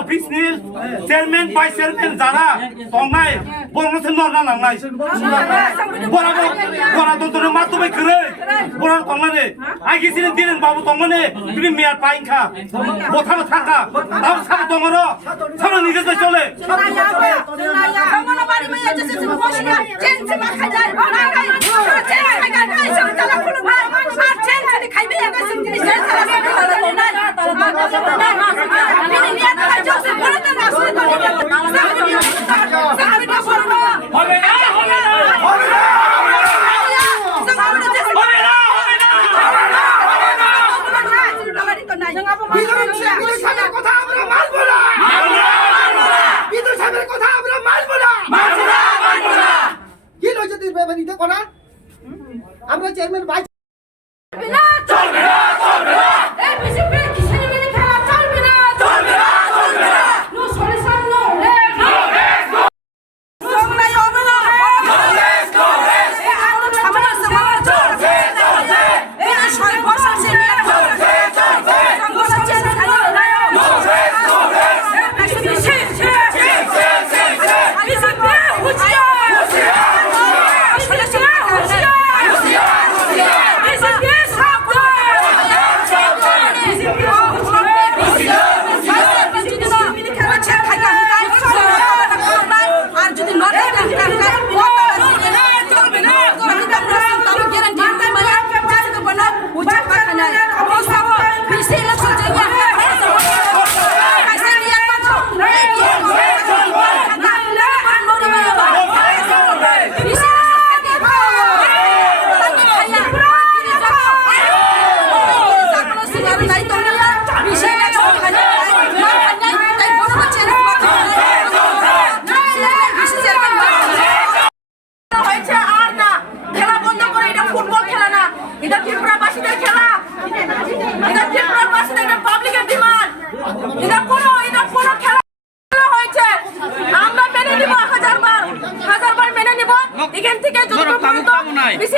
অফিসनि chairman vice chairman যারা তংनाय বরংসो नरना लांनाय गणतन्त्रनि माध्यमै खरै बर तंनानै आइगिसिनि दिनेन बाबु तंनानै बिनि मेयार पाइनखा बथाबो थाखा दाबो साबो दङर साबो निगेसबाय चले আমরা চেয়ারম্যান ভাই চলবে না চলবে না এই বিজেপি কিসের মিলে খেলা চলবে না চলবে না চলবে না no solution no race no race সংলাই হবে না নো রেস নো রেস এই আগুন সামনে সামনে চলছে চলছে এই ছয় বছর সে নিয়ে চলছে চলছে সংঘর্ষ চেষ্টা করো নো রেস নো রেস এই বিজেপি বিজেপি হুঁচিয়া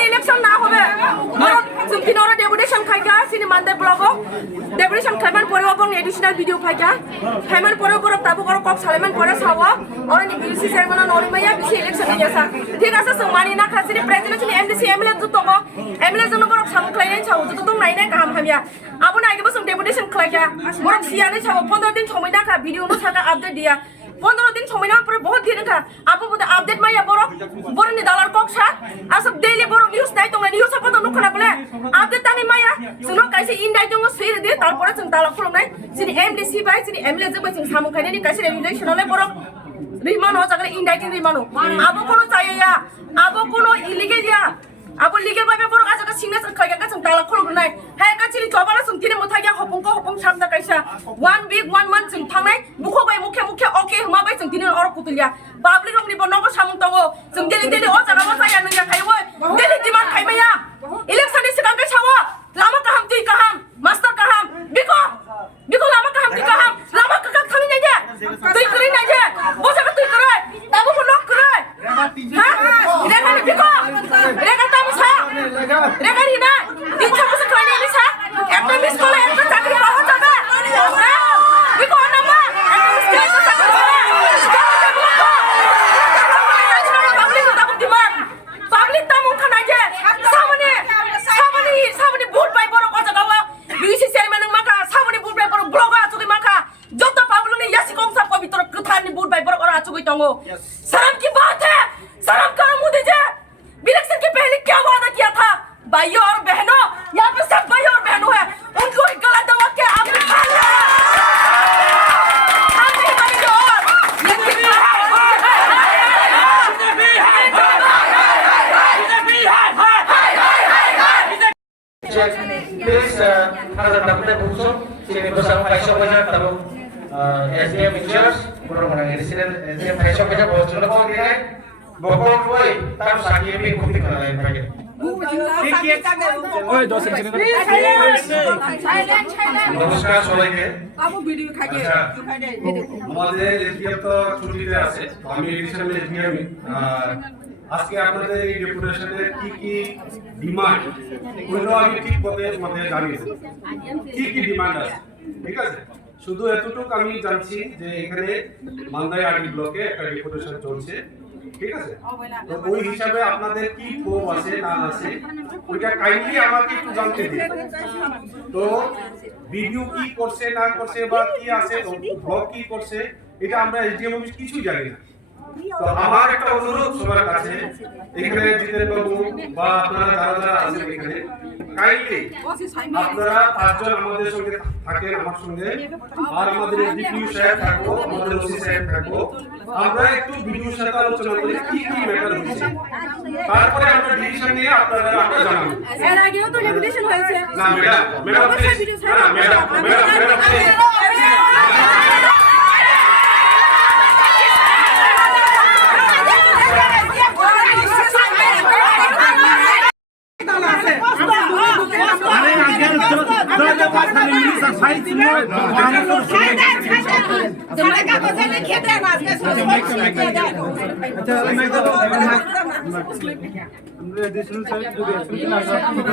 ইলেকশন না হবে কিনরা ডেপুটেশন খাইকা সিনি মানদে ব্লগ ডেপুটেশন খাইমান পরে এবং এডিশনাল ভিডিও খাইকা খাইমান পরে পরে তাবো করো কপ সালেমান পরে সাওয়া অনি বিসি চেয়ারম্যান নরিমাইয়া বিসি ইলেকশন নিয়াসা ঠিক আছে সমানি না খাসিনি প্রেসিডেন্ট এমডিসি এমএলএ জুতব এমএলএ জন্য বড় সামখ্লাইনাই ছাও জুত দং নাইনা গাহাম হামিয়া আবো না আগে বসম ডেপুটেশন খাইকা বড় সিয়ানি ছাও 15 দিন সময় নাকা ভিডিও নো ছাকা আপডেট দিয়া 15 दिन समय ना पर बहुत दिन का आपको बोले अपडेट माया बोरो नि डॉलर कक्सा आसब डेली बोरो न्यूज नाइ तंग न्यूज सब तो नखना बोले अपडेट तानि माया सुनो काइसे इनडाइ दङ सुइर दे तारपर जों दाला खुलुमनाय सिनि एमडीसी बाय सिनि एमएलए जों जों सामु खायनानि काइसे रेगुलेशन ले बोरो रिमानो जागले इनडाइ tin रिमानो आबो कोनो चाहिया आबो कोनो इलीगल या आबो लीगल बाय बोरो आजका सिग्नेचर खायगा का जों दाला खुलुमनाय हाय का चिनि जबाला जों तिने मथाया हपं सामदा काइसा 1 week 1 month जों थांनाय मुखो बाय मुखे ओके मा बाय जों दिनै अर कुतुलिया पाब्लिक रंनि बनगो सामं दङ जों डेली अ जागा जाया नों खायवय डेली डिमान्ड खायमाया इलेक्शननि सिगां बे सावो लामा काहाम दै काहाम मास्टर काहाम बिको लामा काहाम दै काहाम लामा का थानि नाय दे दै करै नाय दे बजागा दै करै दाबो नक करै हा रेगानि बिको रेगा तामु सा रेगानि ना दिथा बस खायनि नि सा একটা মিস কলে একটা চাকরি পাওয়া যাবে বিকো নামা একটা মিস কলে একটা চাকরি পাবলিক তামু খানাই যে সামনে ভোট পাই বড় কথা গাওয়া বিসি চেয়ারম্যান মাকা সামনে ভোট পাই বড় ব্লগা আচুকি মাকা যত পাবলিক ने यासी कोंसा पवित्र कथानि भोट पाई बড় করা আচুকি তঙ্গো शर्म की बात है शर्म करो मोदी जी इलेक्शन के पहले क्या वादा किया था भाइयों और बहनों यहाँ पे सब भाइयों और बहनों है उनको एक गलत दवा के आपने खा लिया Please, ada dapat buku sini bersama Faisal Bajar tahu SDM Pictures, baru mana ini sini SDM Faisal Bajar bawa sudah kau dia, bawa kau tahu sakit tapi kutik kalau lain pakai. নমস্কার সবাইকে। Abu video খাইকে আচ্ছা, আমাদের SDM তো ছুটিতে আছে, আমি additional SDM. আজকে আপনাদের এই ডেপুটেশনের কি কি ডিমান্ড ওগুলো আমি ঠিক মধ্যে জানিয়েছি, কি কি ডিমান্ড আছে, ঠিক আছে? শুধু এতটুকু আমি জানছি যে এখানে মান্দাই আরডি ব্লকে একটা ডেপুটেশন চলছে, ঠিক আছে? তো ওই হিসাবে আপনাদের কি ক্ষোভ আছে না আছে ওইটা কাইন্ডলি আমাকে একটু জানতে দিন। তো ভিডিও কি করছে না করছে বা কি আছে ব্লগ কি করছে এটা আমরা এসডিএম অফিস কিছুই জানি না। তো আমার একটা অনুরোধ সবার কাছে, এখানে জিতেন বাবু বা আপনারা যারা যারা আছেন এখানে, কাইন্ডলি আপনারা 5 জন আমাদের সঙ্গে থাকেন, আমার সঙ্গে, আর আমাদের এসডিপিউ সাহেব থাকবো, আমাদের ওসি সাহেব থাকবো, আমরা একটু ভিডিওর সাথে আলোচনা করি কি কি ম্যাটার হচ্ছে, তারপরে আমরা ডিসিশন নিয়ে আপনারা আমরা জানাবো। এর আগেও তো ডেপুটেশন হয়েছে না ম্যাডাম, ম্যাডাম প্লিজ, না ম্যাডাম, ম্যাডাম প্লিজ। আমরা